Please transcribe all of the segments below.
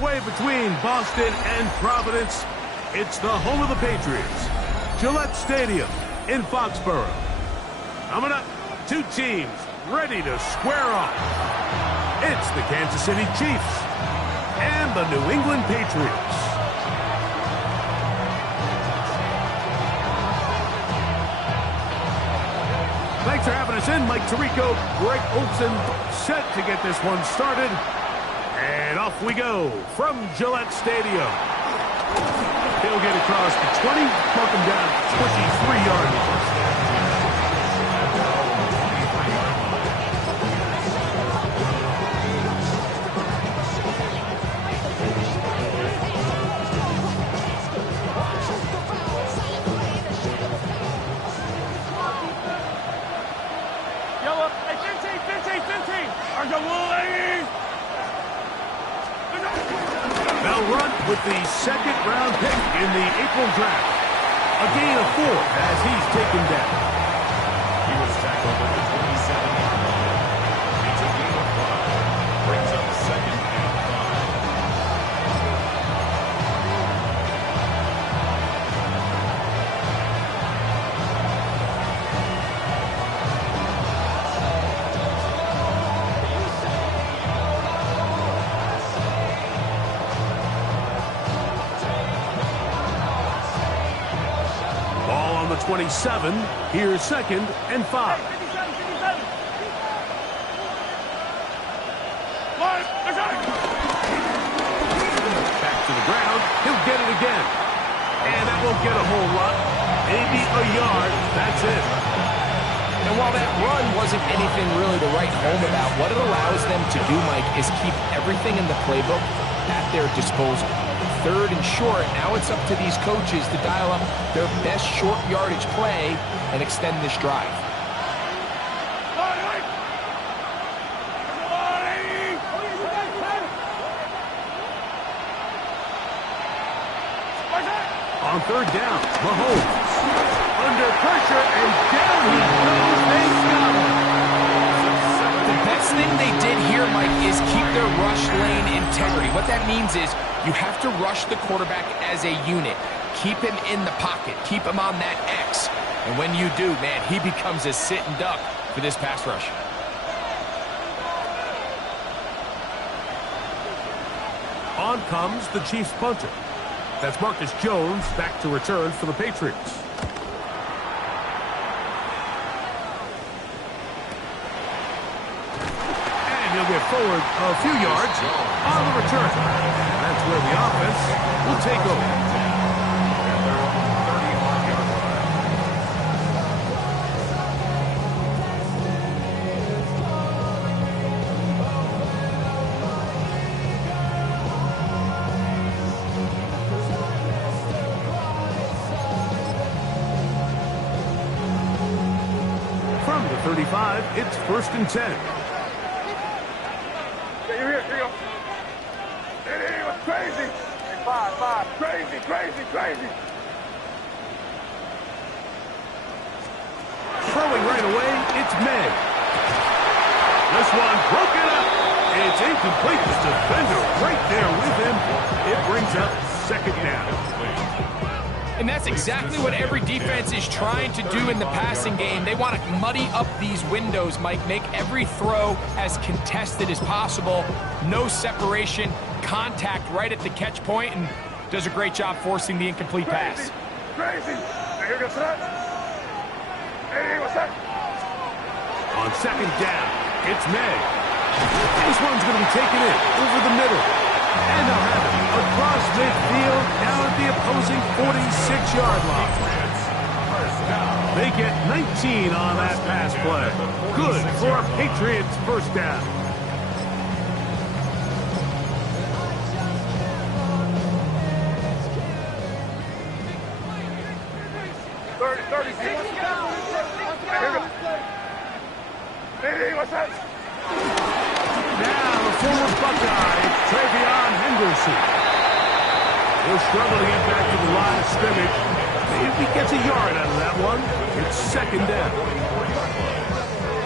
Halfway between Boston and Providence, it's the home of the Patriots, Gillette Stadium in Foxborough. Coming up, two teams ready to square off. It's the Kansas City Chiefs and the New England Patriots. Thanks for having us in. Mike Tirico, Greg Olson, set to get this one started. And off we go from Gillette Stadium. He'll get across the 20, mark him down 23-yard line. They'll run with the second-round pick in the April draft. A gain of 4 as he's taken down. He was tackled at the 27-yard line. It's a gain of 5. Brings up second and 5. Ball on the 27. Here's second and 5. Back to the ground. He'll get it again. And that won't get a whole lot. Maybe a yard. That's it. And while that run wasn't anything really to write home about, what it allows them to do, Mike, is keep everything in the playbook at their disposal. Third and short, now it's up to these coaches to dial up their best short yardage play and extend this drive. On third down, Mahomes under pressure, and down he goes. They got him. The best thing they did here, Mike, is keep their rush lane integrity. What that means is you have to rush the quarterback as a unit. Keep him in the pocket. Keep him on that X. And when you do, man, he becomes a sitting duck for this pass rush. On comes the Chiefs punter. That's Marcus Jones back to return for the Patriots. And he'll get forward a few yards on the return. And that's where the offense will take over. From the 35, it's 1st and 10. Here you go. It was crazy. 5. Crazy. Throwing right away, it's May. This one broken up. It's incomplete. The defender right there with him. It brings up second down. And that's exactly what every defense is trying to do in the passing game. They want to muddy up these windows, Mike, make every throw as contested as possible. No separation, contact right at the catch point, and does a great job forcing the incomplete pass. Crazy. Here goes that. Hey, what's that? On second down, it's May. This one's going to be taken in over the middle. And they'll have it across midfield, down at the opposing 46-yard line. They get 19 on that pass play. Good for a Patriots first down. Hey, what's that? Now the former Buckeye, Travion Henderson. He'll struggle to get back to the line of scrimmage. If he gets a yard out of that one, it's second down.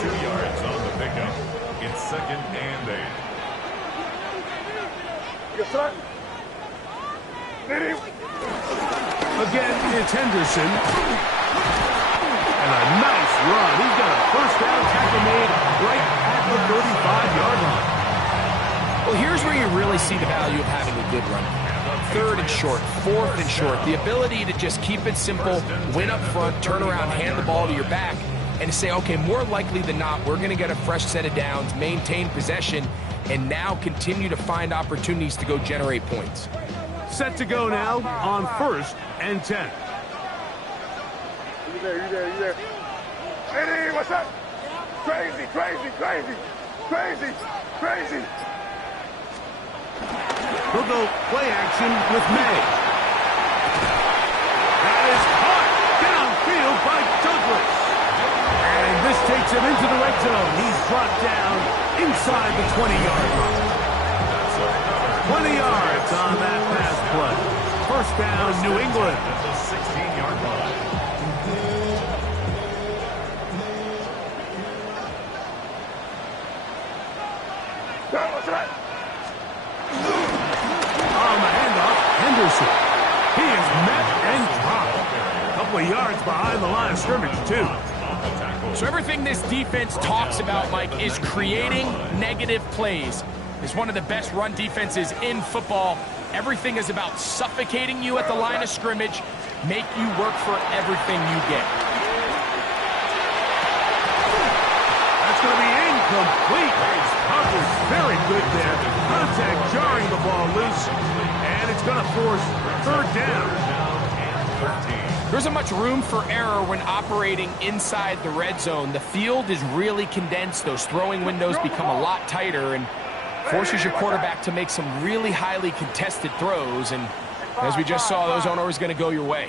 2 yards on the pickup. It's 2nd and 8. the front. Again, it's Henderson. And a nice run. He's got a first down tackle made right at the 35-yard line. Well, here's where you really see the value of having a good run. 3rd and short, 4th and short. The ability to just keep it simple, win up front, turn around, hand the ball to your back, and to say, okay, more likely than not, we're going to get a fresh set of downs, maintain possession, and now continue to find opportunities to go generate points. Set to go now on 1st and 10. You there. Hey, what's up? Crazy. He'll go play action with May. That is caught downfield by Douglas. And this takes him into the red zone. He's brought down inside the 20-yard line. 20 yards on that pass play. First down, New England. At the 16-yard line. On the handoff, Henderson. He is met and dropped. A couple of yards behind the line of scrimmage, too. So everything this defense talks about, Mike, is creating negative plays. It's one of the best run defenses in football. Everything is about suffocating you at the line of scrimmage, make you work for everything you get. That's going to be incomplete. Coverage very good there. Contact jarring the ball loose. And it's going to force 3rd down. There isn't much room for error when operating inside the red zone. The field is really condensed. Those throwing windows become a lot tighter and forces your quarterback to make some really highly contested throws. And as we just saw, those aren't always going to go your way.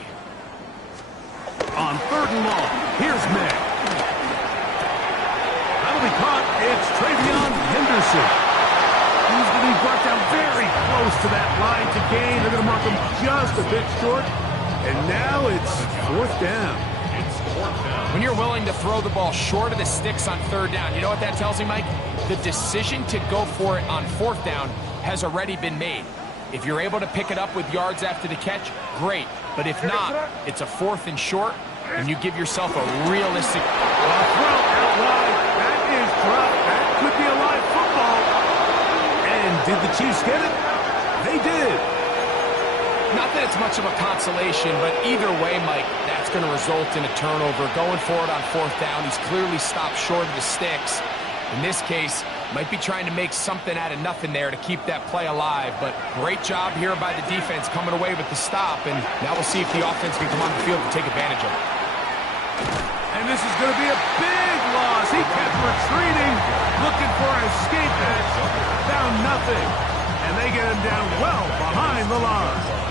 On 3rd and long, here's May. That'll be caught. It's Travion Henderson. He's going to be brought down very close to that line to gain. They're going to mark him just a bit short. And now it's 4th down. When you're willing to throw the ball short of the sticks on 3rd down, you know what that tells me, Mike? The decision to go for it on 4th down has already been made. If you're able to pick it up with yards after the catch, great. But if not, it's a 4th and short, and you give yourself a realistic... Throw out wide. That is dropped. That could be a live football. And did the Chiefs get it? They did. Not that it's much of a consolation, but either way, Mike, that's going to result in a turnover. Going for it on 4th down, he's clearly stopped short of the sticks. In this case, might be trying to make something out of nothing there to keep that play alive. But great job here by the defense coming away with the stop. And now we'll see if the offense can come on the field and take advantage of it. And this is going to be a big loss. He kept retreating, looking for an escape hatch. Found nothing. And they get him down well behind the line.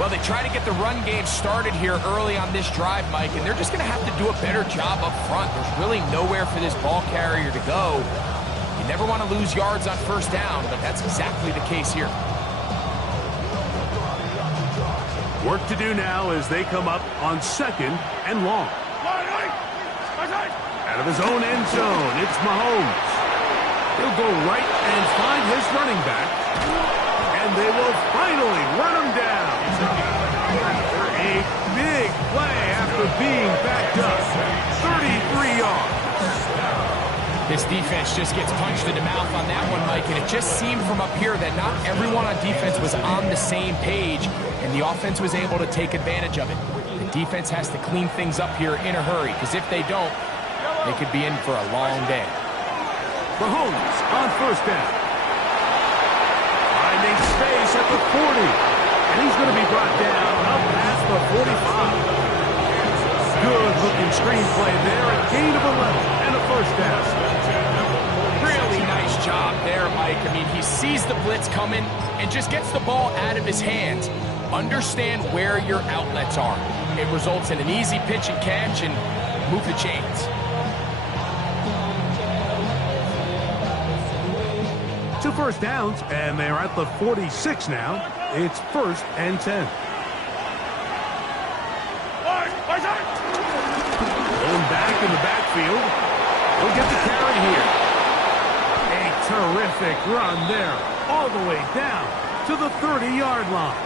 Well, they try to get the run game started here early on this drive, Mike, and they're just going to have to do a better job up front. There's really nowhere for this ball carrier to go. You never want to lose yards on 1st down, but that's exactly the case here. Work to do now as they come up on 2nd and long. Out of his own end zone, it's Mahomes. He'll go right and find his running back. And they will finally run him down. A big play after being backed up. 33 yards. This defense just gets punched in the mouth on that one, Mike, and it just seemed from up here that not everyone on defense was on the same page, and the offense was able to take advantage of it. The defense has to clean things up here in a hurry, because if they don't, they could be in for a long day. Mahomes on 1st down. Finding space at the 40. And he's going to be brought down up past the 45. Good-looking screenplay there. A gain of 11 and a 1st down. Really nice job there, Mike. I mean, he sees the blitz coming and just gets the ball out of his hands. Understand where your outlets are. It results in an easy pitch and catch and move the chains. 2 first downs, and they're at the 46 now. It's 1st and 10. Going back in the backfield. He'll get the carry here. A terrific Terrific run there, all the way down to the 30-yard line.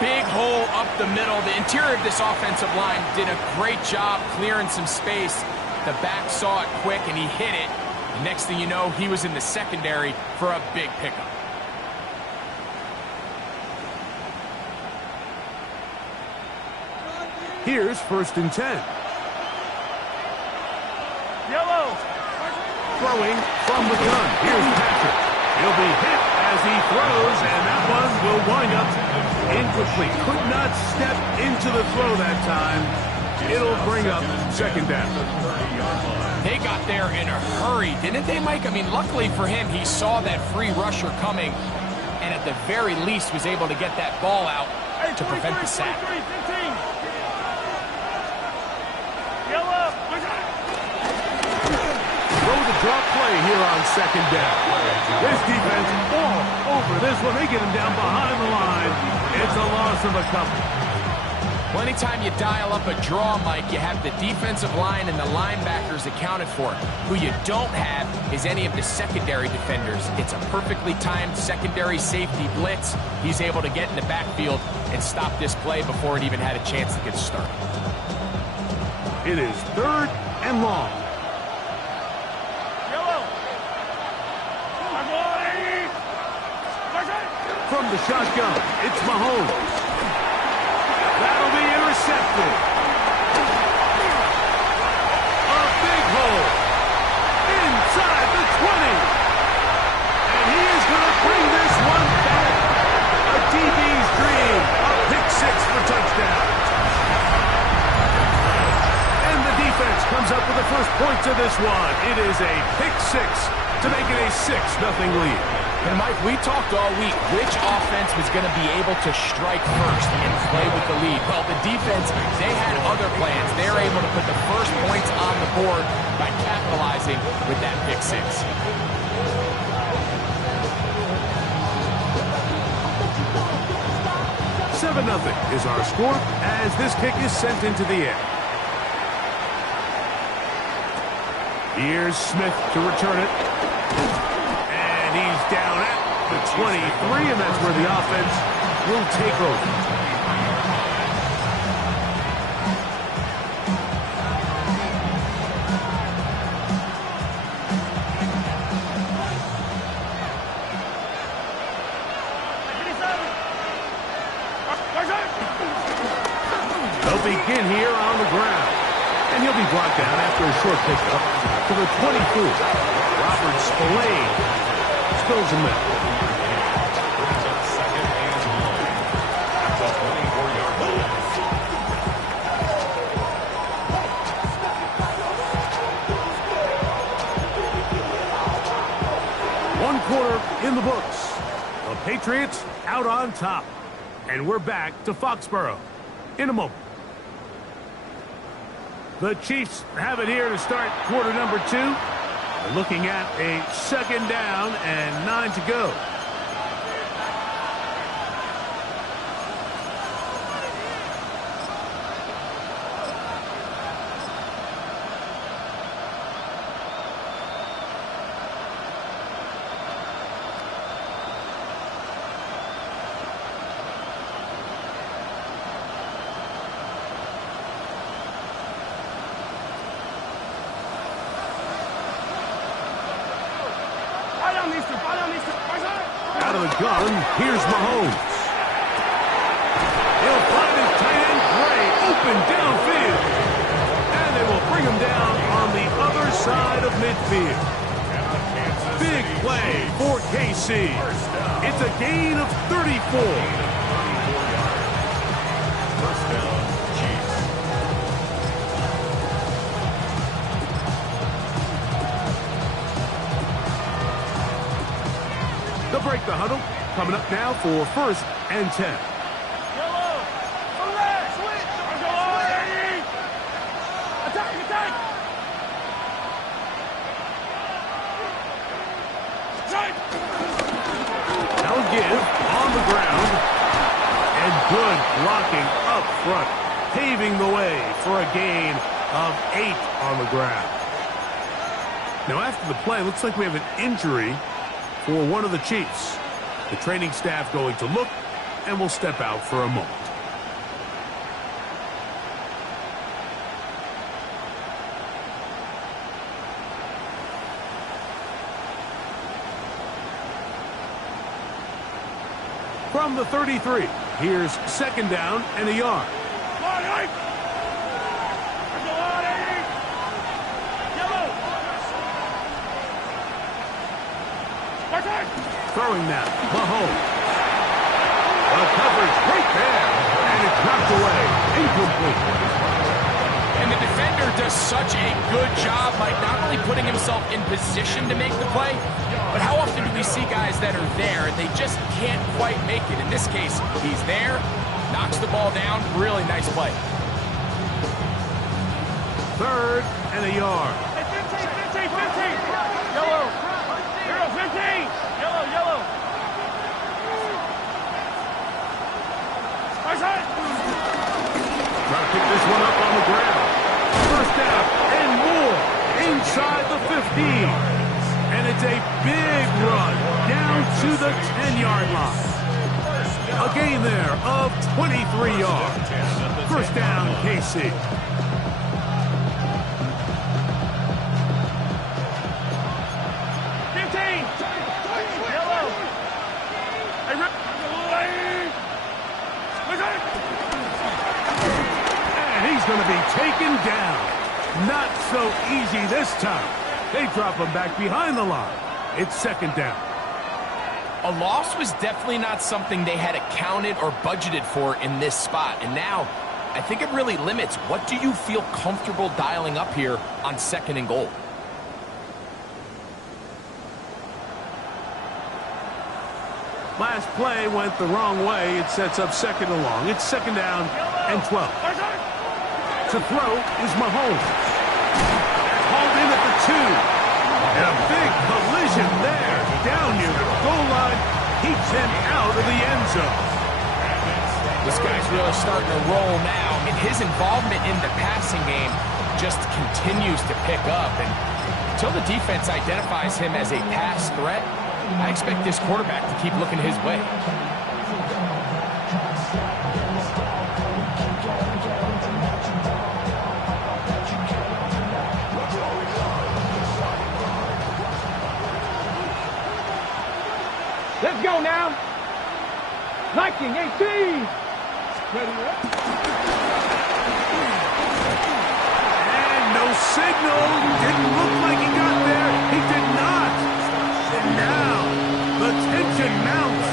Big hole up the middle. The interior of this offensive line did a great job clearing some space. The back saw it quick, and he hit it. The next thing you know, he was in the secondary for a big pickup. Here's 1st and 10. Yellow. Throwing from the gun. Here's Patrick. He'll be hit as he throws, and that one will wind up incomplete. Could not step into the throw that time. It'll bring up 2nd down. They got there in a hurry, didn't they, Mike? I mean, luckily for him, he saw that free rusher coming, and at the very least was able to get that ball out to prevent the sack. Throw the drop play here on 2nd down. This defense all over this one. They get him down behind the line. It's a loss of a couple. Well, anytime you dial up a draw, Mike, you have the defensive line and the linebackers accounted for. Who you don't have is any of the secondary defenders. It's a perfectly timed secondary safety blitz. He's able to get in the backfield and stop this play before it even had a chance to get started. It is 3rd and long. From the shotgun, it's Mahomes. That'll be intercepted. A big hole inside the 20. And he is going to bring this one back. A DB's dream. A pick 6 for touchdown. And the defense comes up with the first points of this one. It is a pick 6 to make it a 6-0 lead. And, Mike, we talked all week which offense was going to be able to strike first and play with the lead. Well, the defense, they had other plans. They were able to put the first points on the board by capitalizing with that pick 6. 7-0 is our score as this kick is sent into the air. Here's Smith to return it. He's down at the 23, and that's where the offense will take over. They'll begin here on the ground, and he'll be brought down after a short pickup to the 24. Robert Spillane spills him out. Brings up 2nd and long. At the 24-yard line. One quarter in the books. The Patriots out on top. And we're back to Foxborough in a moment. The Chiefs have it here to start quarter number 2. We're looking at a 2nd down and 9 to go. Out of the gun, here's Mahomes. He'll find his tight end Gray open downfield. And they will bring him down on the other side of midfield. Big play for KC. It's a gain of 34. First down, Chiefs. They'll break the huddle. Coming up now for 1st and 10. They'll give on the ground. And good blocking up front, paving the way for a gain of 8 on the ground. Now, after the play, looks like we have an injury for one of the Chiefs. The training staff going to look, and will step out for a moment. From the 33, here's second down and a yard. Throwing now, Mahomes. The coverage right there, and it's knocked away, incomplete. And the defender does such a good job by not only putting himself in position to make the play, but how often do we see guys that are there and they just can't quite make it? In this case, he's there, knocks the ball down, really nice play. Third and a yard. 15. Yellow. 15. Yellow. Try to pick this one up on the ground. First down and more inside the 15. And it's a big run down to the 10-yard line. A gain there of 23 yards. First down, KC. Going to be taken down. Not so easy this time. They drop him back behind the line. It's second down. A loss was definitely not something they had accounted or budgeted for in this spot. And now, I think it really limits. What do you feel comfortable dialing up here on second and goal? Last play went the wrong way. It sets up second and long. It's second down and 12. To throw is Mahomes. Hauled in at the 2. And a big collision there. Down near the goal line. Keeps him out of the end zone. This guy's really starting to roll now. I mean, his involvement in the passing game just continues to pick up. And until the defense identifies him as a pass threat, I expect this quarterback to keep looking his way. Let's go now. 1918. Ready up. And no signal. Didn't look like he got there. He did not. And now the tension mounts.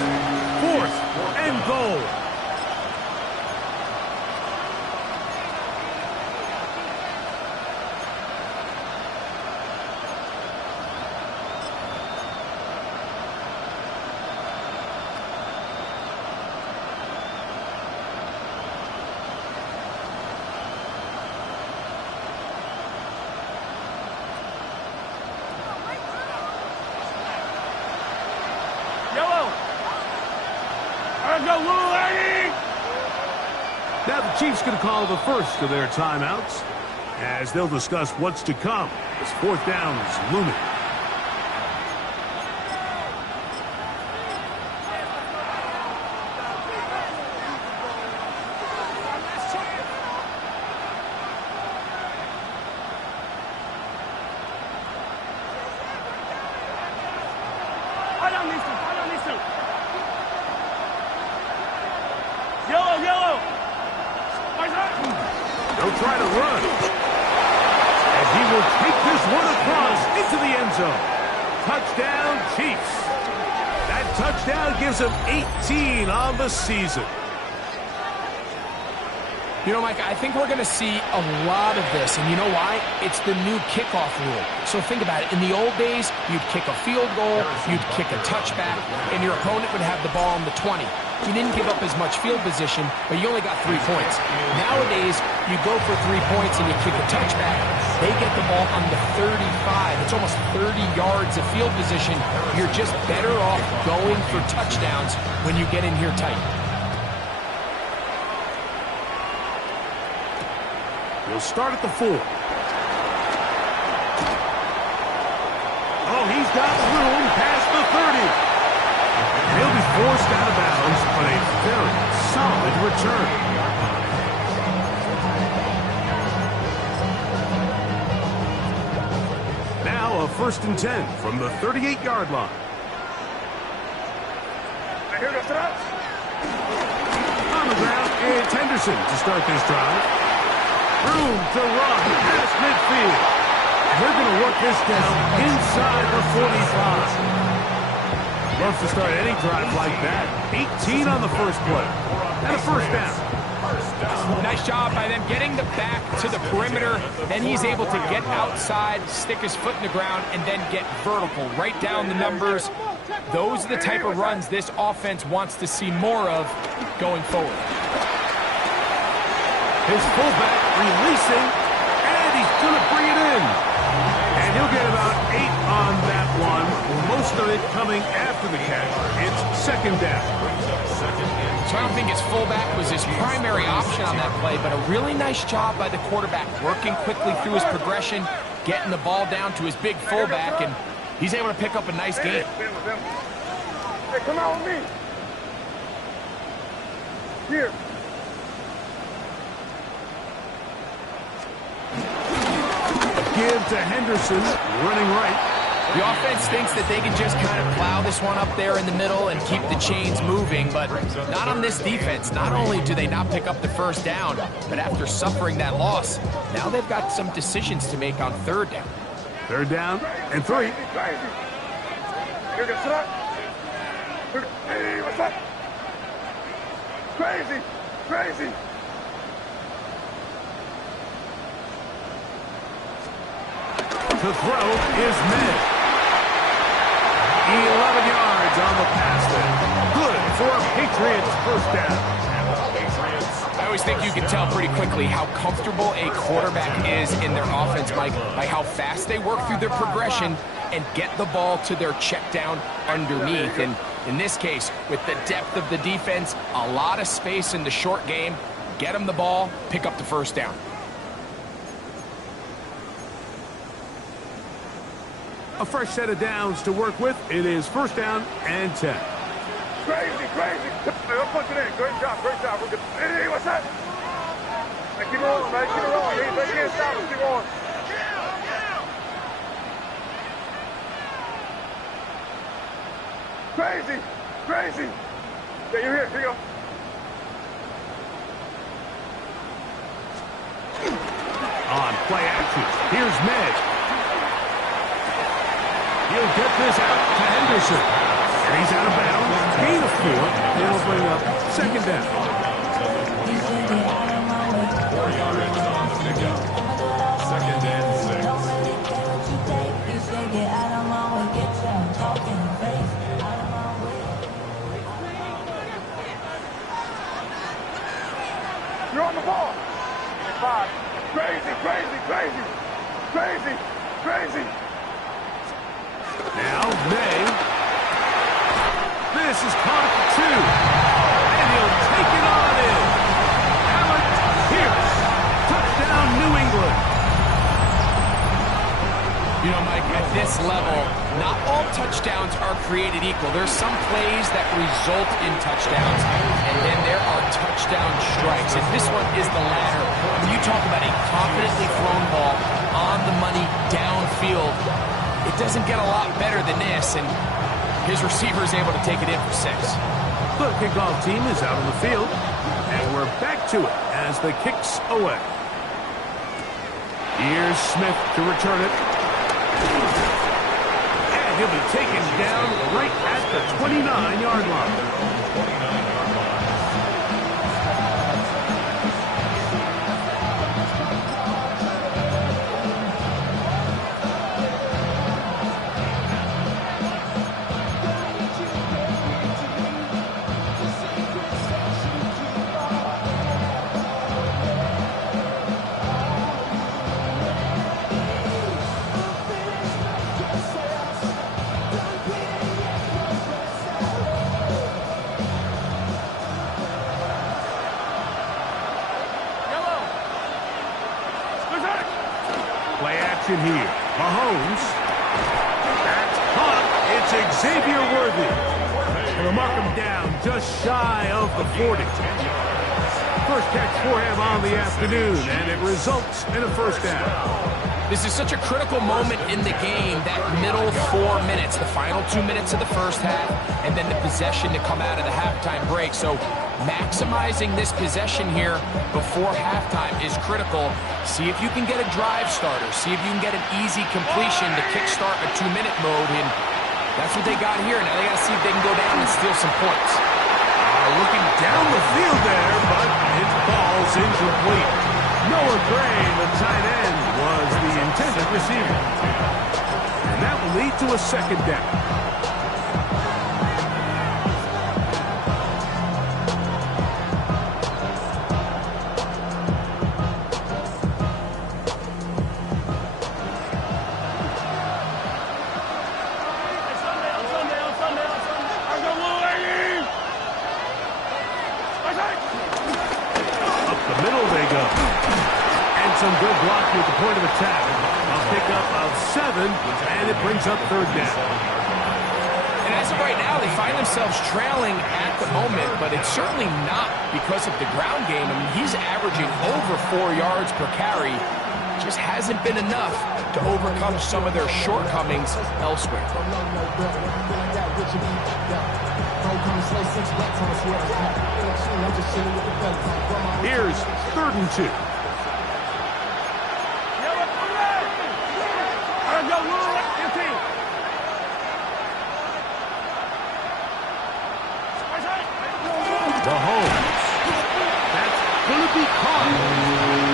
Fourth and goal. Now the Chiefs going to call the first of their timeouts as they'll discuss what's to come as fourth down is looming. They'll try to run. And he will take this one across into the end zone. Touchdown, Chiefs. That touchdown gives them 18 on the season. You know, Mike, I think we're going to see a lot of this, and you know why? It's the new kickoff rule. So think about it. In the old days, you'd kick a field goal, you'd kick a touchback, and your opponent would have the ball on the 20. You didn't give up as much field position, but you only got 3 points. Nowadays, you go for 3 points and you kick a touchback. They get the ball on the 35. It's almost 30 yards of field position. You're just better off going for touchdowns when you get in here tight. He'll start at the 4. got room past the 30. And he'll be forced out of bounds on a very solid return. Now a 1st and 10 from the 38-yard line. On the ground, it's Henderson to start this drive. Room to run past midfield. And they're going to work this down inside the 45. Loves to start any drive like that. 18 on the first play. And a 1st down. Nice job by them getting the back to the perimeter. Then he's able to get outside, stick his foot in the ground, and then get vertical. Right down the numbers. Those are the type of runs this offense wants to see more of going forward. His fullback releasing, and he's going to bring it in. And he'll get about 8 on that one. Most of it coming after the catch. It's 2nd down. So I don't think his fullback was his primary option on that play, but a really nice job by the quarterback working quickly through his progression, getting the ball down to his big fullback, and he's able to pick up a nice gain. Hey, come out with me. Here. Give to Henderson, running right. The offense thinks that they can just kind of plow this one up there in the middle and keep the chains moving, but not on this defense. Not only do they not pick up the 1st down, but after suffering that loss, now they've got some decisions to make on 3rd down. 3rd down and 3. Hey, what's up? Crazy, crazy. To throw is Meg. 11 yards on the pass there. Good for a Patriots 1st down. I always think you can tell pretty quickly how comfortable a quarterback is in their offense, Mike, by how fast they work through their progression and get the ball to their check down underneath. And in this case, with the depth of the defense, a lot of space in the short game, get them the ball, pick up the 1st down. A fresh set of downs to work with. It is 1st down and 10. Crazy, crazy. Let's punch it in. Great job, great job. We're good. Hey, what's that? Hey, keep it rolling, man. Keep it rolling. They can't stop us. Keep going. Crazy, crazy. Yeah, you're here. Here you go. On play action, here's Meg. He'll get this out to Henderson. And he's out of bounds. Gain of 4. It'll bring up 2nd down. 4 yards on the pickup. 2nd and 6. You're on the ball. 5. Crazy, crazy, crazy. Crazy, crazy. Now, May. This is caught at 2. And he'll take it on in. Alec Pierce. Touchdown, New England. You know, Mike, at this level, not all touchdowns are created equal. There's some plays that result in touchdowns, and then there are touchdown strikes. And this one is the latter. When you talk about a confidently thrown ball on the money downfield, it doesn't get a lot better than this, and his receiver is able to take it in for 6. The kickoff team is out on the field, and we're back to it as the kick's away. Here's Smith to return it. And he'll be taken down right at the 29-yard line. 29-yard line. Play action here. Mahomes. That's caught. It's Xavier Worthy. They'll mark him down just shy of the 40. First catch for him on the afternoon, and it results in a first down. This is such a critical moment in the game, that middle 4 minutes, the final 2 minutes of the first half, and then the possession to come out of the halftime break. So maximizing this possession here before halftime is critical. See if you can get a drive starter. See if you can get an easy completion to kickstart a 2-minute mode, and that's what they got here. Now they got to see if they can go down and steal some points. Looking down the field there, but his ball's incomplete. Noah Gray, the tight end, was the intended receiver. And that will lead to a second down. Some good blocking at the point of attack. A pickup of 7, and it brings up third down. And as of right now, they find themselves trailing at the moment, but it's certainly not because of the ground game. I mean, he's averaging over 4 yards per carry. Just hasn't been enough to overcome some of their shortcomings elsewhere. Here's 3rd and 2. Mahomes. That's going to be caught.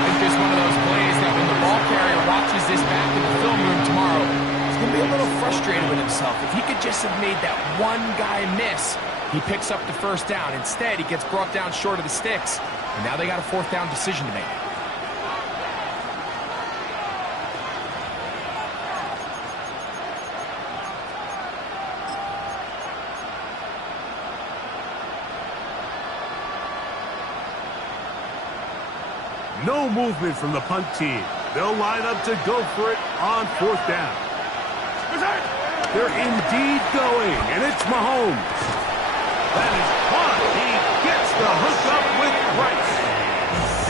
It's just one of those plays that when the ball carrier watches this back in the film room tomorrow, he's going to be a little frustrated with himself. If he could just have made that one guy miss, he picks up the first down. Instead, he gets brought down short of the sticks, and now they got a 4th down decision to make. No movement from the punt team. They'll line up to go for it on 4th down. They're indeed going, and it's Mahomes. That is caught. He gets the hook up with Price.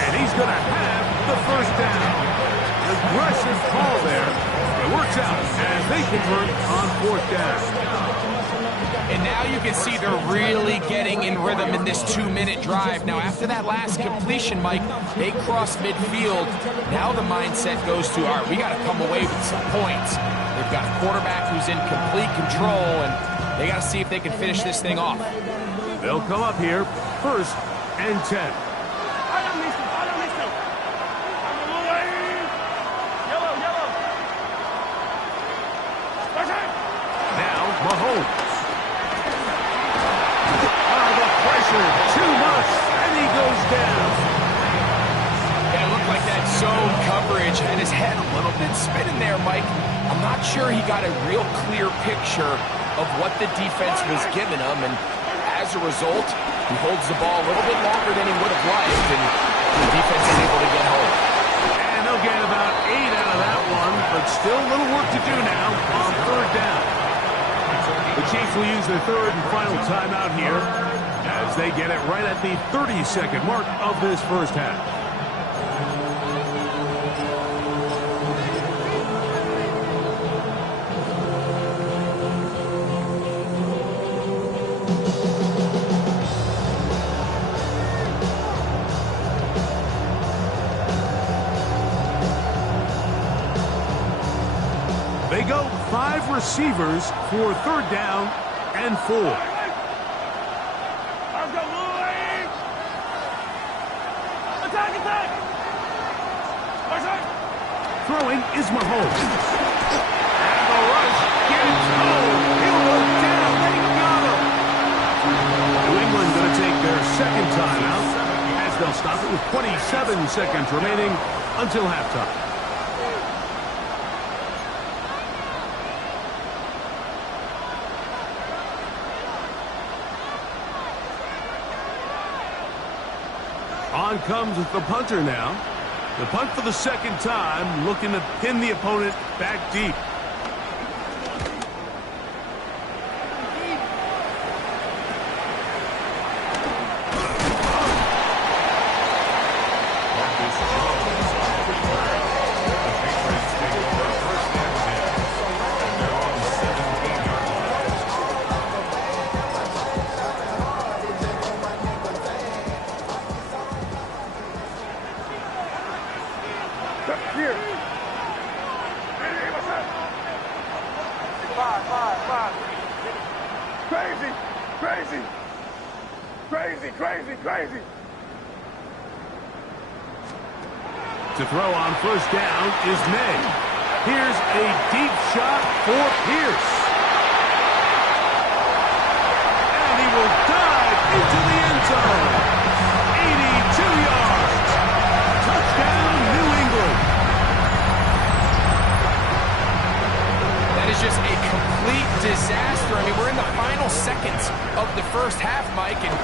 And he's going to have the first down. Aggressive call there. It works out as they convert on 4th down. And now you can see they're really getting in rhythm in this 2-minute drive. Now, after that last completion, Mike, they cross midfield. Now the mindset goes to, all right, we got to come away with some points. They've got a quarterback who's in complete control, and they got to see if they can finish this thing off. They'll come up here, 1st and 10. Now, Mahomes. Too much, and he goes down. Yeah, it looked like that zone coverage had his head a little bit spinning there, Mike. I'm not sure he got a real clear picture of what the defense was giving him, and as a result, he holds the ball a little bit longer than he would have liked, and the defense is able to get home. And they'll get about 8 out of that one, but still a little work to do now on 3rd down. The Chiefs will use their 3rd and final timeout here, as they get it right at the 30-second mark of this first half. They go 5 receivers for 3rd down and 4. Throwing is Mahomes. And the rush gets home. He'll go down. They got him. New England going to take their 2nd timeout as they'll stop it with 27 seconds remaining until halftime. On comes the punter now. The punt for the 2nd time, looking to pin the opponent back deep. Crazy. Crazy, crazy, crazy. To throw on first down is May. Here's a deep shot for Pierce. And he will dive into the end zone. 82 yards. Touchdown, New England. That is just a complete disaster. I mean, we're in the final seconds of the first half, Mike, and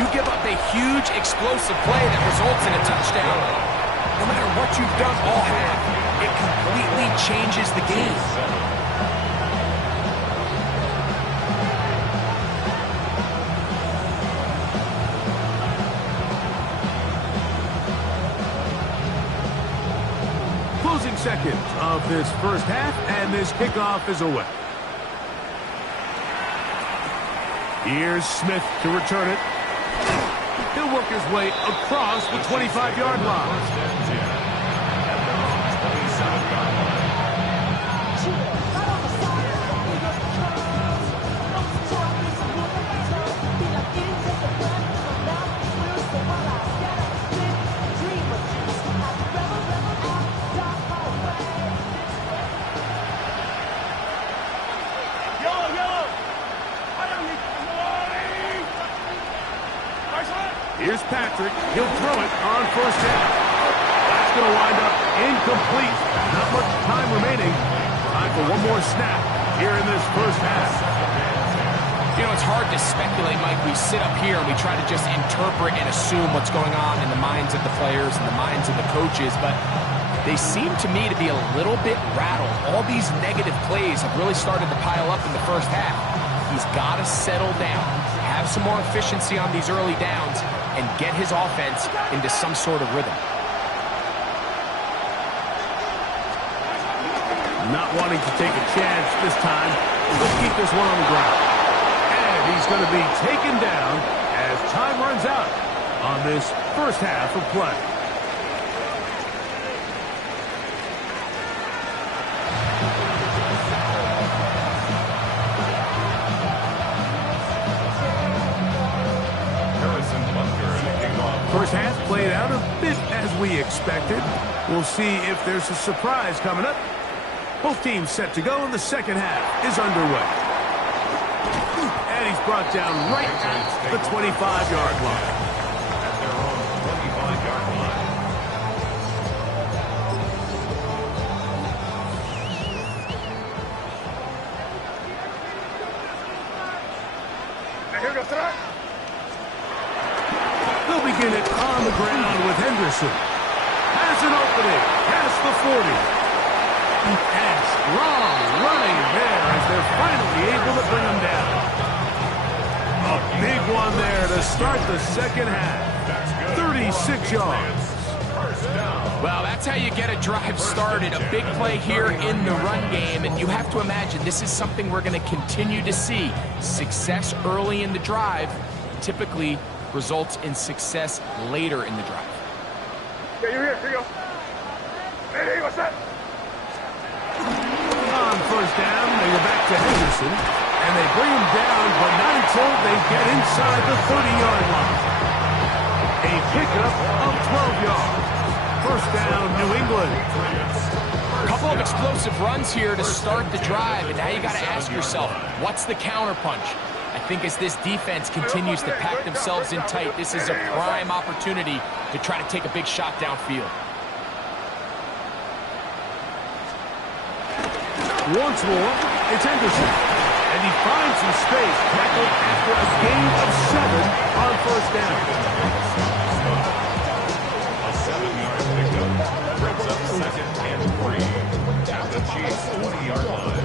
you give up a huge explosive play that results in a touchdown. No matter what you've done all half, it completely changes the game. Closing seconds of this first half, and this kickoff is away. Here's Smith to return it. He'll work his way across the 25-yard line. Here's Patrick. He'll throw it on first down. That's going to wind up incomplete. Not much time remaining. Time for one more snap here in this first half. You know, it's hard to speculate, Mike. We sit up here and we try to just interpret and assume what's going on in the minds of the players and the minds of the coaches, but they seem to me to be a little bit rattled. All these negative plays have really started to pile up in the first half. He's got to settle down, have some more efficiency on these early downs, and get his offense into some sort of rhythm. Not wanting to take a chance this time. Let's keep this one on the ground. And he's going to be taken down as time runs out on this first half of play. First half played out a bit as we expected. We'll see if there's a surprise coming up. Both teams set to go, and the second half is underway. And he's brought down right at the 25-yard line. At their own 25-yard line. Now here goes tonight. They'll begin it on the ground with Henderson. Has an opening past the 40. And strong running there as they're finally able to bring him down. A big one there to start the second half. 36 yards. Well, that's how you get a drive started. A big play here in the run game, and you have to imagine this is something we're going to continue to see. Success early in the drive typically results in success later in the drive. Yeah, you're here. Here you go. Hey, what's that? On first down, they go back to Henderson, and they bring him down, but not until they get inside the 30-yard line. A pickup of 12 yards. First down, New England. A couple of explosive runs here to start the drive, and now you got to ask yourself, what's the counterpunch? I think as this defense continues to pack themselves in tight, this is a prime opportunity to try to take a big shot downfield. Once more, it's Henderson. And he finds some space, tackled after a gain of 7 on first down. A 7-yard pickup brings up second and 3 at the Chiefs' 20-yard line.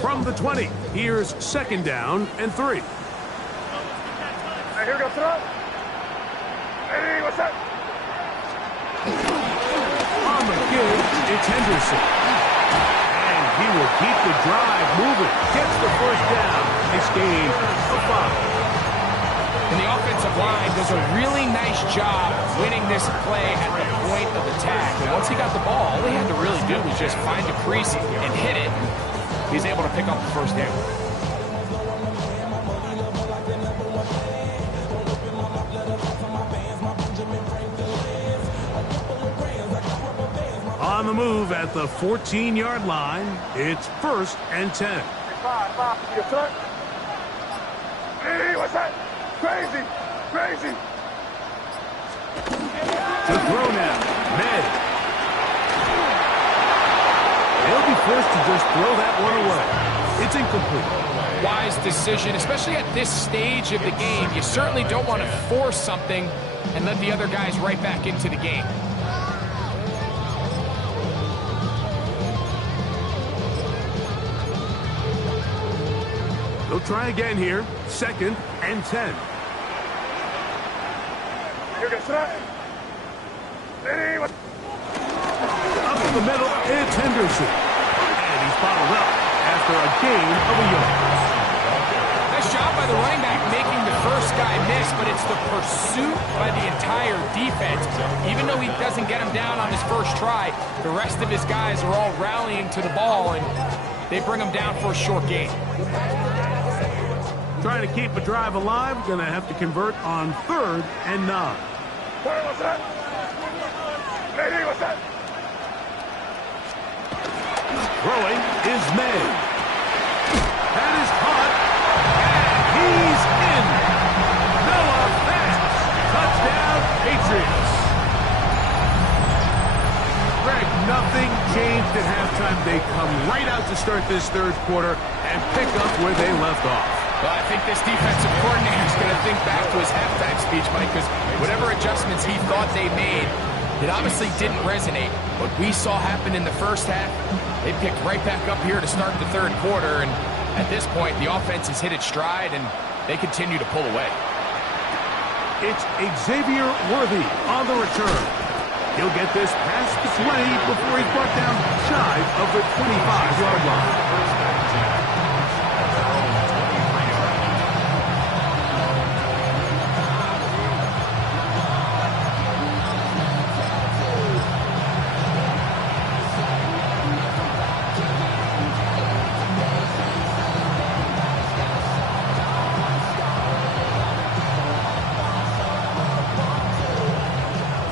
From the 20, here's second down and 3. Now here goes tonight. Hey, what's that? On the give, it's Henderson. And he will keep the drive moving. Gets the first down. Nice gain of 5. And the offensive line does a really nice job winning this play at the point of attack. And once he got the ball, all he had to really do was just find a crease and hit it. He's able to pick up the first down. On the move at the 14-yard line, it's 1st and 10. Five. Your turn. Hey, what's that? Crazy. To throw now, May. They'll be forced to just throw that one away. It's incomplete. Wise decision, especially at this stage of the game. You certainly don't want to force something and let the other guys right back into the game. They'll try again here. 2nd and 10. You're going to try. Hey, what? Up the middle, it's Henderson. And he's bottled up after a gain of a yard. Nice job by the running back making the first guy miss, but it's the pursuit by the entire defense. Even though he doesn't get him down on his first try, the rest of his guys are all rallying to the ball, and they bring him down for a short gain. Trying to keep a drive alive, going to have to convert on 3rd and 9. What's that? Hey, what's that? Throwing is May. That is caught. And he's in. Noah Fant. Touchdown, Patriots. Greg, nothing changed at halftime. They come right out to start this 3rd quarter and pick up where they left off. Well, I think this defensive coordinator is going to think back to his halftime speech, Mike, because whatever adjustments he thought they made, it obviously didn't resonate. What we saw happen in the first half, they picked right back up here to start the 3rd quarter, and at this point, the offense has hit its stride, and they continue to pull away. It's Xavier Worthy on the return. He'll get this past the 20 before he's brought down shy of the 25-yard line.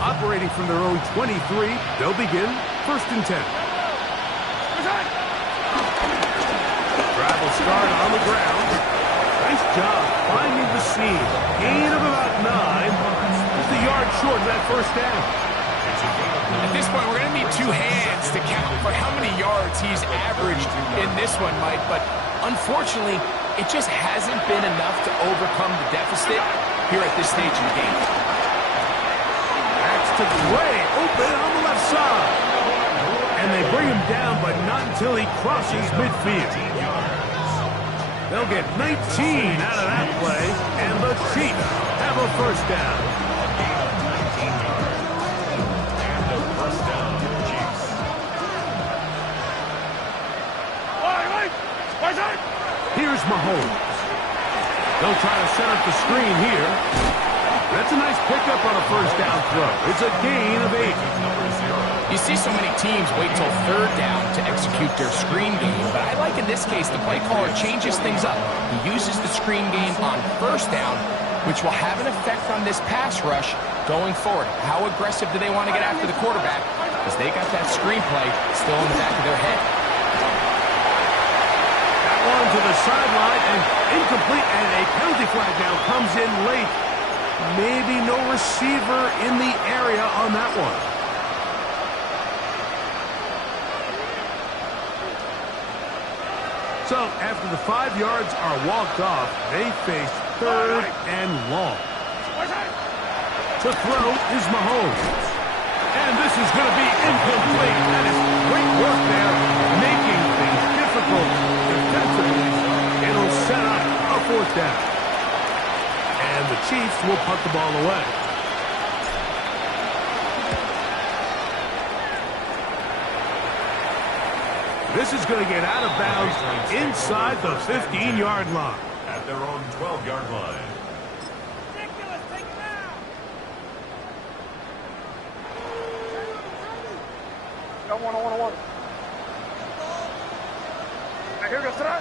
Operating from their own 23, they'll begin 1st and 10. Drive will start on the ground. Nice job finding the seam. Gain of about 9. Just a yard short of that 1st down. At this point, we're going to need 2 hands to count for how many yards he's averaged in this one, Mike. But unfortunately, it just hasn't been enough to overcome the deficit here at this stage of the game. To way open on the left side. And they bring him down, but not until he crosses midfield. They'll get 19 out of that play, and the Chiefs have a 1st down. And a 1st down, Chiefs. Here's Mahomes. They'll try to set up the screen here. That's a nice pickup on a 1st down throw. It's a gain of 8. You see so many teams wait till 3rd down to execute their screen game, but I like in this case the play caller changes things up. He uses the screen game on 1st down, which will have an effect on this pass rush going forward. How aggressive do they want to get after the quarterback? Because they got that screen play still in the back of their head. That one to the sideline and incomplete, and a penalty flag now comes in late. Maybe no receiver in the area on that one. So after the 5 yards are walked off, they face 3rd and long. To throw is Mahomes. And this is going to be incomplete. That is great work there, making things difficult defensively. It'll set up a 4th down. And the Chiefs will punt the ball away. This is going to get out of bounds inside the 15-yard line. At their own 12-yard line. Got one on one. Hey, here goes that.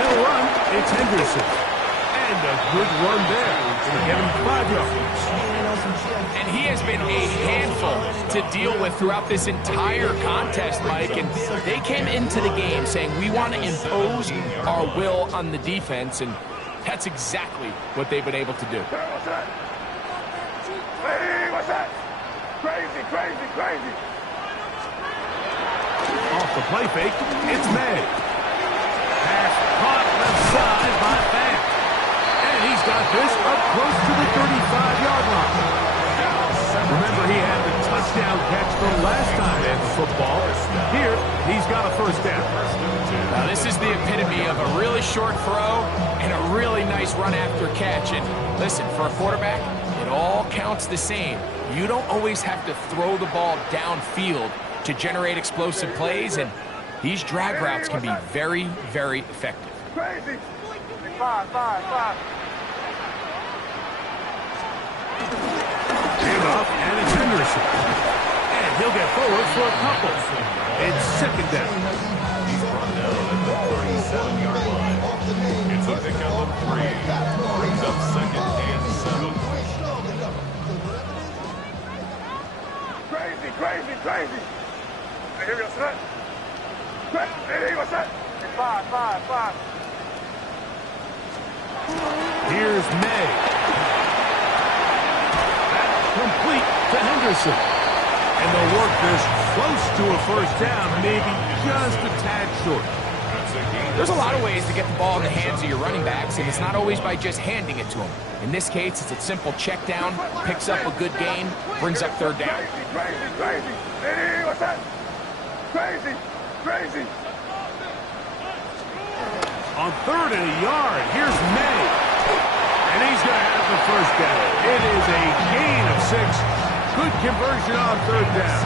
They'll run. It's Henderson. And a good run there. Gonna get him 5 yards. And he has been a handful to deal with throughout this entire contest, Mike. And they came into the game saying, we want to impose our will on the defense. And that's exactly what they've been able to do. What's that? Hey, what's that? Crazy, crazy, crazy. Off the play fake, it's May. Pass caught left side by Fant. And he's got this up close to the 35-yard line. Remember, he had the touchdown catch the last time they had the football. Here, he's got a first down. Now, this is the epitome of a really short throw and a really nice run after catch. And listen, for a quarterback, it all counts the same. You don't always have to throw the ball downfield to generate explosive plays, and these drag routes can be very, very effective. Crazy. Five. Handoff, and it's Henderson. And he'll get forward for a couple. It's second down. He's brought down at the 37-yard line. It's a pickup of 3. Brings up second and 7. Crazy. Hey, here goes that. Hey, what's that? Five. Here's May. That's complete to Henderson. And they'll work this close to a first down, maybe just a tad short. There's a lot of ways to get the ball in the hands of your running backs, and it's not always by just handing it to them. In this case, it's a simple check down, picks up a good gain, brings up third down. Crazy. Hey, what's that? Crazy. On 3rd and a yard, here's May. And he's going to have the first down. It is a gain of 6. Good conversion on 3rd down.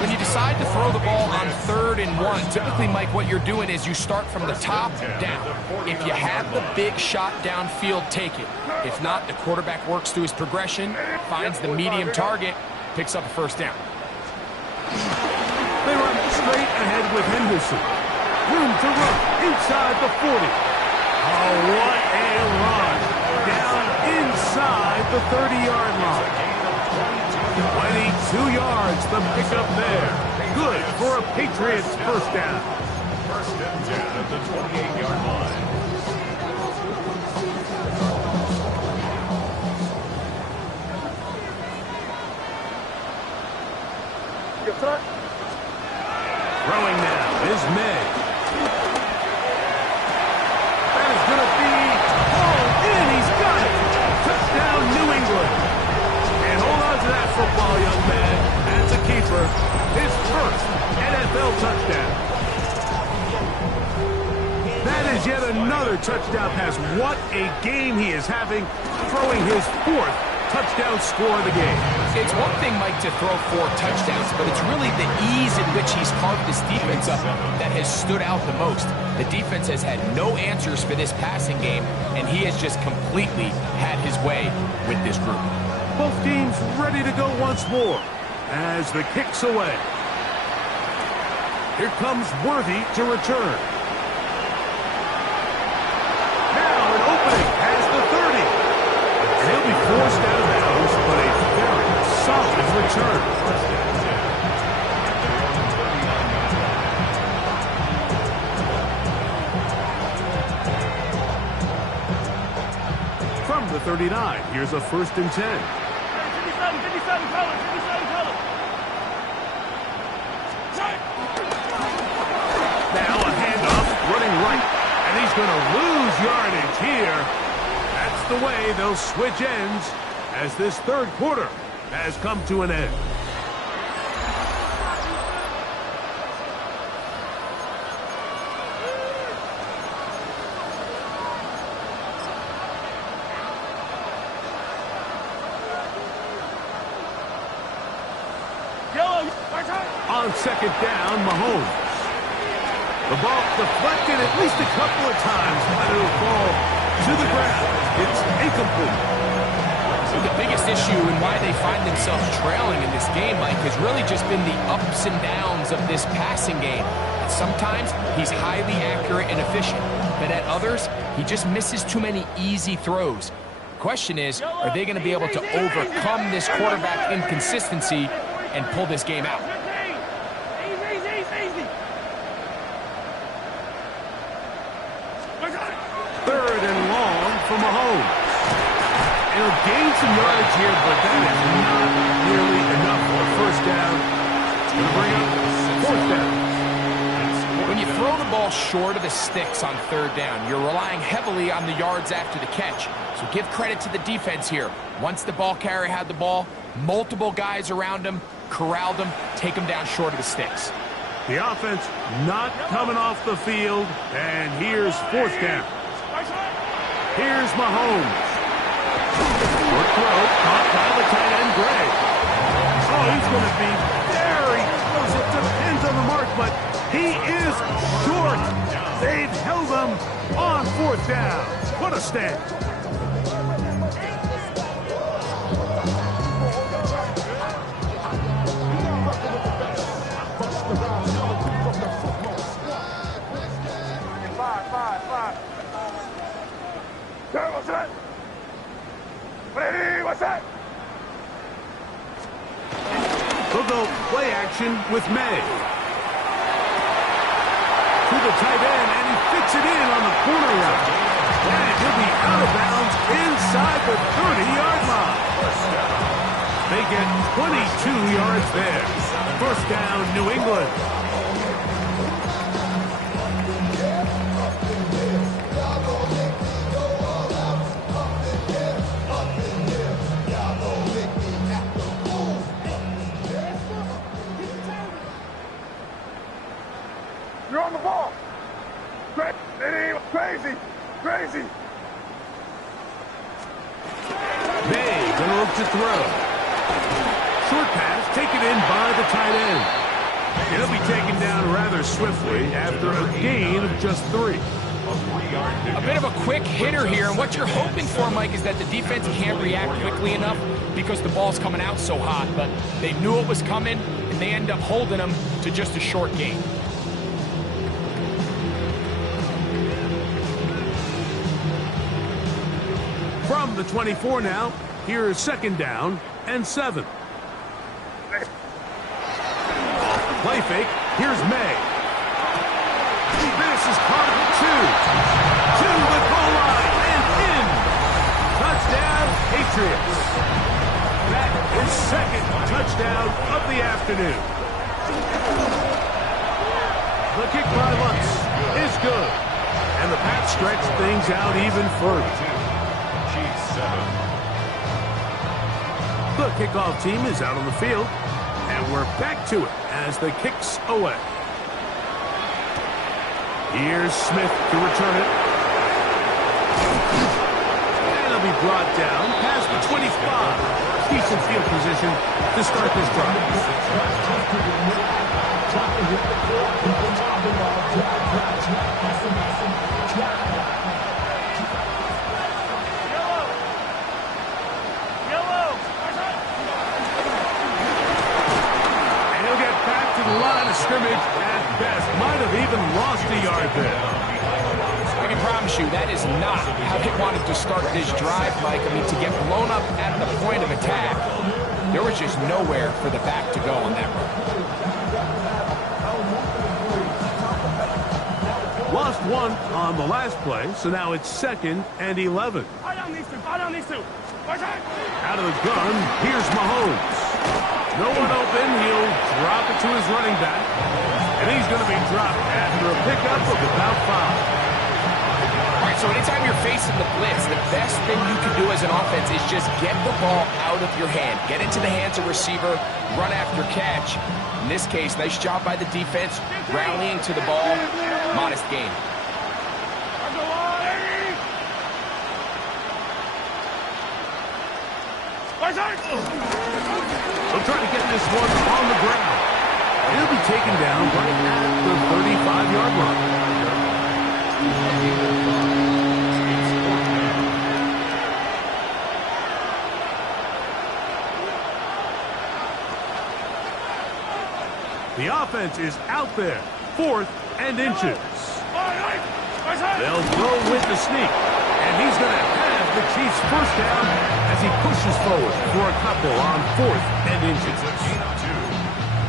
When you decide to throw the ball on 3rd and 1, typically, Mike, what you're doing is you start from the top down. If you have the big shot downfield, take it. If not, the quarterback works through his progression, finds the medium target, picks up a first down. They run straight ahead with Henderson. Room to run inside the 40. Oh, what a run. Down inside the 30-yard line. 22 yards, the pickup there. Good for a Patriots first down. First and 10 at the 28-yard line. Throwing now is May. That is going to be hauled in. He's got it. Touchdown, New England. And hold on to that football, young man. That's a keeper. His first NFL touchdown. That is yet another touchdown pass. What a game he is having, throwing his 4th touchdown score of the game. It's one thing, Mike, to throw 4 touchdowns, but it's really the ease in which he's carved this defense up that has stood out the most. The defense has had no answers for this passing game, and he has just completely had his way with this group. Both teams ready to go once more as the kick's away. Here comes Worthy to return. Now an opening has the 30. And he'll be forced out of bounds, but a very solid return. From the 39, here's a 1st and 10. 57 colors. Now a handoff, running right, and he's going to lose yardage here. That's the way they'll switch ends as this 3rd quarter has come to an end. On 2nd down, Mahomes. The ball deflected at least a couple of times, but it'll fall to the ground. It's incomplete. The biggest biggest issue and why they find themselves trailing in this game, Mike, has really just been the ups and downs of this passing game. And sometimes he's highly accurate and efficient, but at others, he just misses too many easy throws. The question is, are they going to be able to overcome this quarterback inconsistency and pull this game out? Third and long for Mahomes. He'll gain some yardage here, but that is not nearly enough for a first down. It's going to bring up fourth down. When you throw the ball short of the sticks on third down, you're relying heavily on the yards after the catch. So give credit to the defense here. Once the ball carrier had the ball, multiple guys around him, corralled him, take him down short of the sticks. The offense not coming off the field, and here's fourth down. Here's Mahomes. Short throw, caught by the tight end, Gray. Oh, he's going to be very close. It depends on the mark, but he is short. They've held him on fourth down. What a stand. Five. There, what's that? Hey, what's that? They'll go play action with May. To the tight end, and he fits it in on the corner route. And he'll be out of bounds inside the 30-yard line. They get 22 yards there. First down, New England. You're on the ball. Crazy. May gonna look to throw. Short pass taken in by the tight end. He'll be taken down rather swiftly after a gain of just 3. A bit of a quick hitter here, and what you're hoping for, Mike, is that the defense can't react quickly enough because the ball's coming out so hot, but they knew it was coming, and they end up holding them to just a short gain. From the 24 now, here's second down and 7. Off the play fake, here's May. This is caught at 2. To the goal line and in. Touchdown, Patriots. That is second touchdown of the afternoon. The kick by Lutz is good. And the Pats stretch things out even further. The kickoff team is out on the field, and we're back to it as the kicks away. Here's Smith to return it. And it'll be brought down past the 25. Decent field position to start this drive. Line of scrimmage at best. Might have even lost a yard there. I can promise you that is not how they wanted to start this drive, Mike. I mean, to get blown up at the point of attack, there was just nowhere for the back to go on that run. Lost one on the last play, so now it's 2nd and 11. Out of the gun, here's Mahomes. No one open, he'll drop it to his running back. And he's going to be dropped after a pickup of about 5. All right, so anytime you're facing the blitz, the best thing you can do as an offense is just get the ball out of your hand. Get into the hands of receiver, run after catch. In this case, nice job by the defense, rallying to the ball, modest gain. They'll try to get this one on the ground. He'll be taken down right at the 35-yard line. The offense is out there. 4th and inches. They'll throw with the sneak. And he's going to have the Chiefs first down as he pushes forward for a couple on 4th and inches.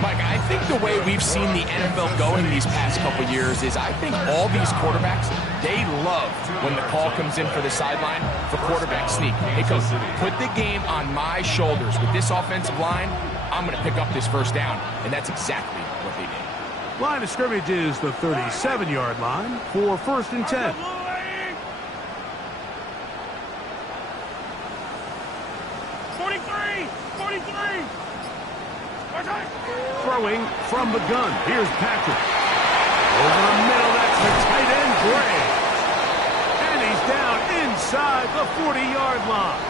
Mike, I think the way we've seen the NFL going these past couple years is I think all these quarterbacks, they love when the call comes in for the sideline for quarterback sneak. It goes, put the game on my shoulders. With this offensive line, I'm going to pick up this first down. And that's exactly what they did. Line of scrimmage is the 37-yard line for 1st and 10. Throwing from the gun. Here's Patrick. Over the middle, that's the tight end, Gray. And he's down inside the 40-yard line.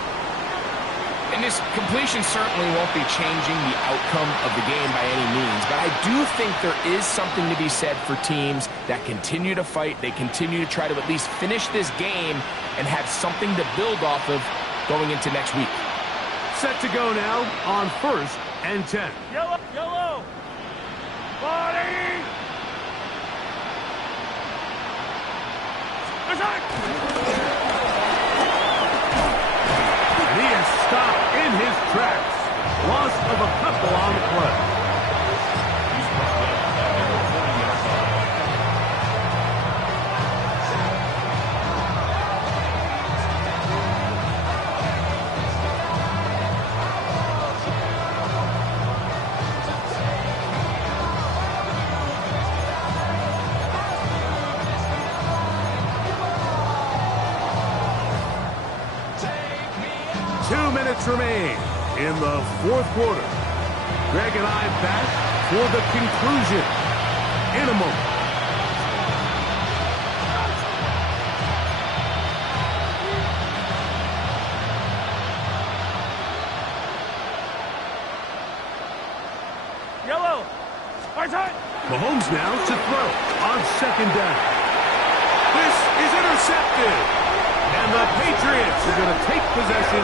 And this completion certainly won't be changing the outcome of the game by any means, but I do think there is something to be said for teams that continue to fight. They continue to try to at least finish this game and have something to build off of going into next week. Set to go now on 1st and 10. Yellow. Body. And he is stopped in his tracks. Loss of a couple on the play. He's brought down at the 40-yard line. 2 minutes remain in the 4th quarter. Greg and I back for the conclusion in a moment. Yellow. Mahomes now to throw on 2nd down. This is intercepted. And the Patriots are going to take possession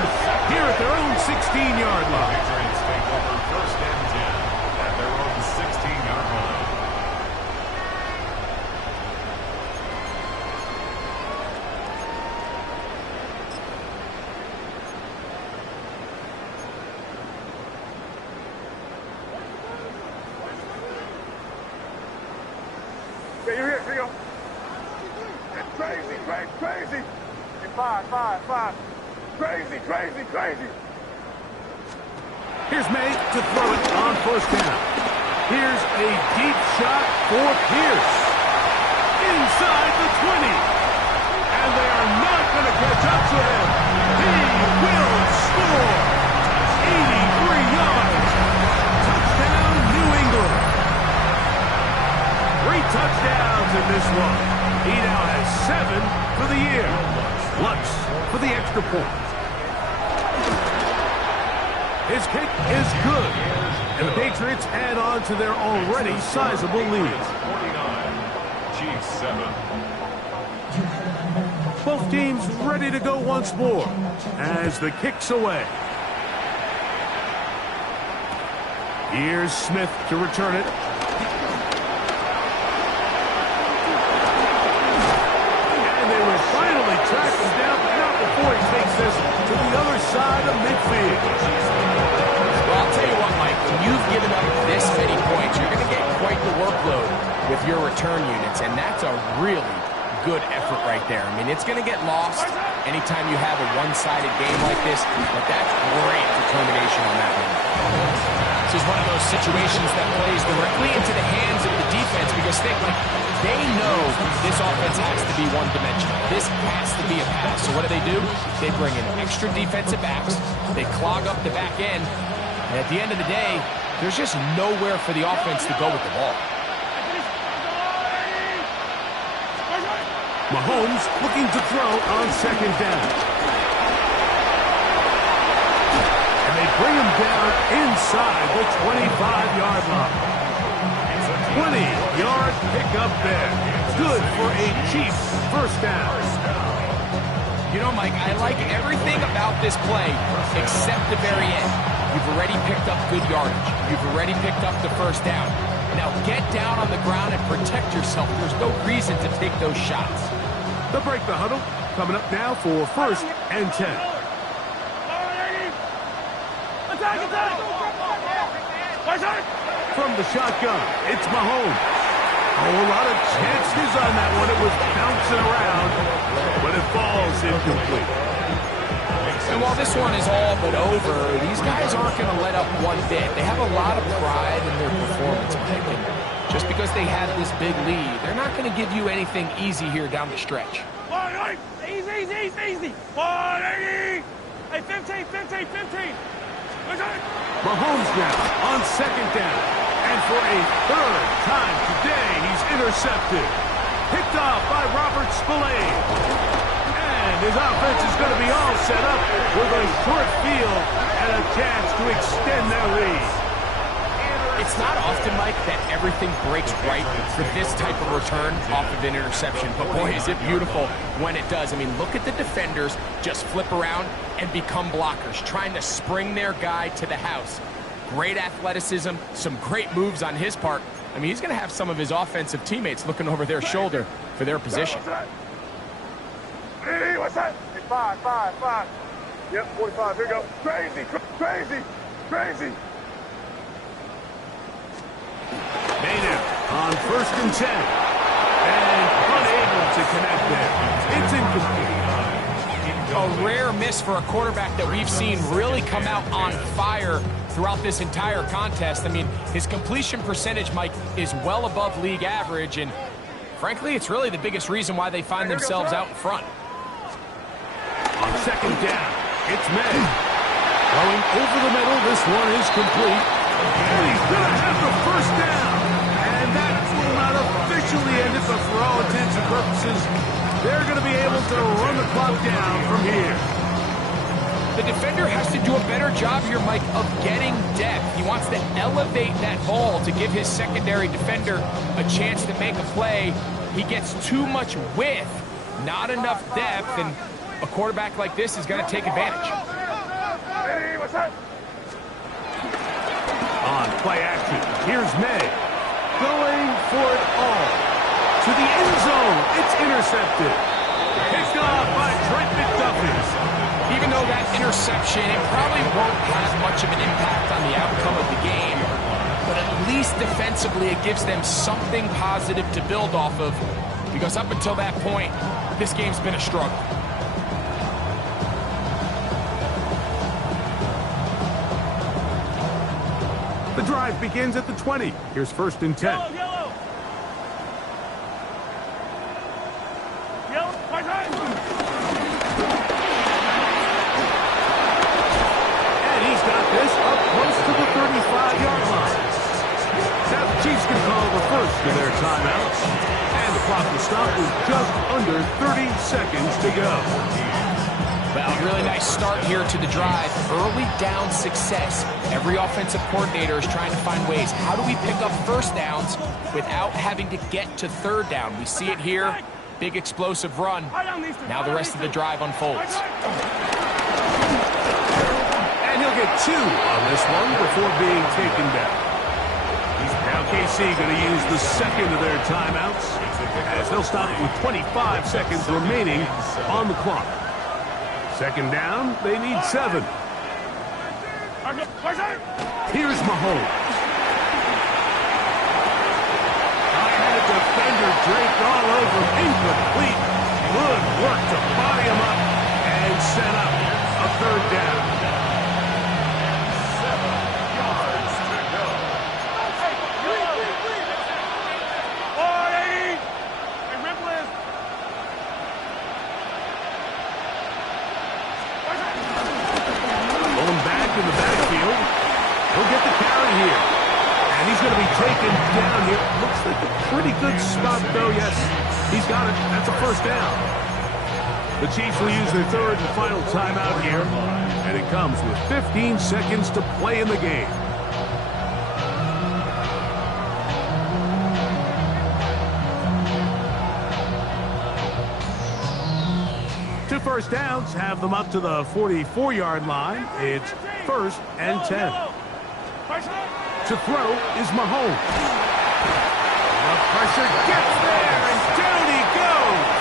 here at their own 16-yard line. Patriots take over 1st and 10 at their own 16-yard line. Yeah, you're here. Here you go. It's crazy. 5. Crazy. Here's May to throw it on 1st down. Here's a deep shot for Pierce. Inside the 20. And they are not going to catch up to him. He will score. 83 yards. Touchdown, New England. 3 touchdowns in this one. He now has 7 for the year. Lutz for the extra point. His kick is good. And the Patriots add on to their already sizable lead. 49. Chiefs 7. Both teams ready to go once more as the kick's away. Here's Smith to return it. Track him down, but not before he takes this to the other side of midfield. Well, I'll tell you what, Mike, when you've given up this many points, you're going to get quite the workload with your return units, and that's a really good effort right there. I mean, it's going to get lost anytime you have a one-sided game like this, but that's great determination on that one. This is one of those situations that plays directly into the hands of the defense because they know this offense has to be one-dimensional. This has to be a pass. So what do? They bring in extra defensive backs. They clog up the back end. And at the end of the day, there's just nowhere for the offense to go with the ball. Mahomes looking to throw on 2nd down. And they bring him down inside the 25-yard line. 20-yard pickup there. Good for a Chiefs first down. You know, Mike, I like everything about this play except the very end. You've already picked up good yardage. You've already picked up the first down. Now get down on the ground and protect yourself. There's no reason to take those shots. They'll break the huddle. Coming up now for 1st and 10. From the shotgun, it's Mahomes. Oh, a lot of chances on that one. It was bouncing around, but it falls incomplete. And while this one is all but over, these guys aren't going to let up one bit. They have a lot of pride in their performance, Mike. And just because they had this big lead, they're not going to give you anything easy here down the stretch. Easy. 180. Hey, 15. Mahomes now on 2nd down. And for a 3rd time today, he's intercepted. Picked off by Robert Spillane. And his offense is going to be all set up with a short field and a chance to extend their lead. It's not often, Mike, that everything breaks right for this type of return off of an interception. But boy, is it beautiful when it does. I mean, look at the defenders just flip around and become blockers, trying to spring their guy to the house. Great athleticism, some great moves on his part. I mean, he's going to have some of his offensive teammates looking over their shoulder for their position. Hey, what's that? Hey, 5. Yep, 45. Here we go. Crazy. Maynard on 1st and 10. And unable to connect there. It's incomplete. A rare miss for a quarterback that we've seen really come out on fire throughout this entire contest. I mean, his completion percentage, Mike, is well above league average, and frankly, it's really the biggest reason why they find themselves out in front. On 2nd down, it's May. Going over the middle, this one is complete. And he's going to have the 1st down. And that will not officially end it, but for all intents and purposes, they're going to be able to run the clock down from here. The defender has to do a better job here, Mike, of getting depth. He wants to elevate that ball to give his secondary defender a chance to make a play. He gets too much width, not enough depth, and a quarterback like this is going to take advantage. Hey, what's that? On play action, here's May. Going for it all. To the end zone, it's intercepted. Picked off by Trent McDuffie. Even though that interception, it probably won't have much of an impact on the outcome of the game, but at least defensively it gives them something positive to build off of, because up until that point, this game's been a struggle. The drive begins at the 20. Here's 1st and 10. Yellow. Right. And he's got this up close to the 35-yard line. Now the Chiefs can call the 1st of their timeouts. And the clock will stop with just under 30 seconds to go. Well, really nice start here to the drive. Early down success. Every offensive coordinator is trying to find ways. How do we pick up 1st downs without having to get to 3rd down? We see it here. Big explosive run. Now the rest of the drive unfolds. And he'll get 2 on this one before being taken down. Now KC going to use the 2nd of their timeouts as they'll stop with 25 seconds remaining on the clock. 2nd down, they need 7. Here's Mahomes. I had a defender draped all over him. Incomplete. Good work to body him up and set up a 3rd down. 7 yards to go. 180. Hey, Ripley. Going back in the backfield. He'll get the carry here. And he's going to be taken down here. Looks like a pretty good spot, though. Yes, he's got it. That's a 1st down. The Chiefs will use their 3rd and final timeout here. And it comes with 15 seconds to play in the game. Two 1st downs have them up to the 44-yard line. It's 1st and 10. To throw is Mahomes. The pressure gets there, and down he goes.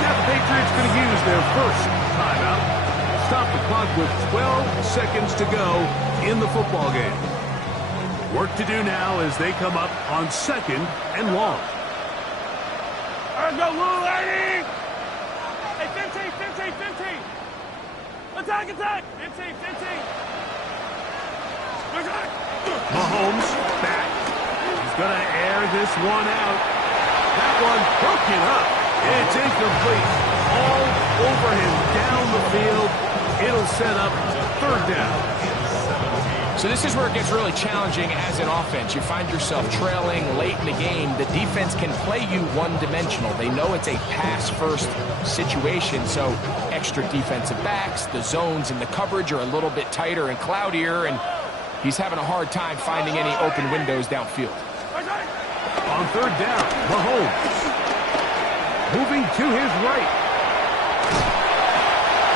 Now the Patriots going to use their first timeout. Stop the clock with 12 seconds to go in the football game. Work to do now as they come up on 2nd and long. Let's go, Lou, lady! Hey, 15. Attack! 15. Mahomes back. He's going to air this one out. That one broken up. It's incomplete. All over him down the field. It'll set up 3rd down. So this is where it gets really challenging as an offense. You find yourself trailing late in the game. The defense can play you one-dimensional. They know it's a pass-first situation, so extra defensive backs, the zones and the coverage are a little bit tighter and cloudier, and he's having a hard time finding any open windows downfield. On 3rd down, Mahomes moving to his right.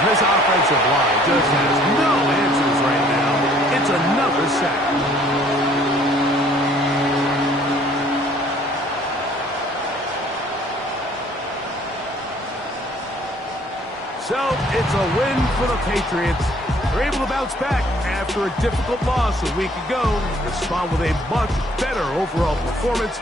This offensive line just has no answers right now. It's another sack. So it's a win for the Patriots. They're able to bounce back after a difficult loss a week ago. Respond with a much better overall performance.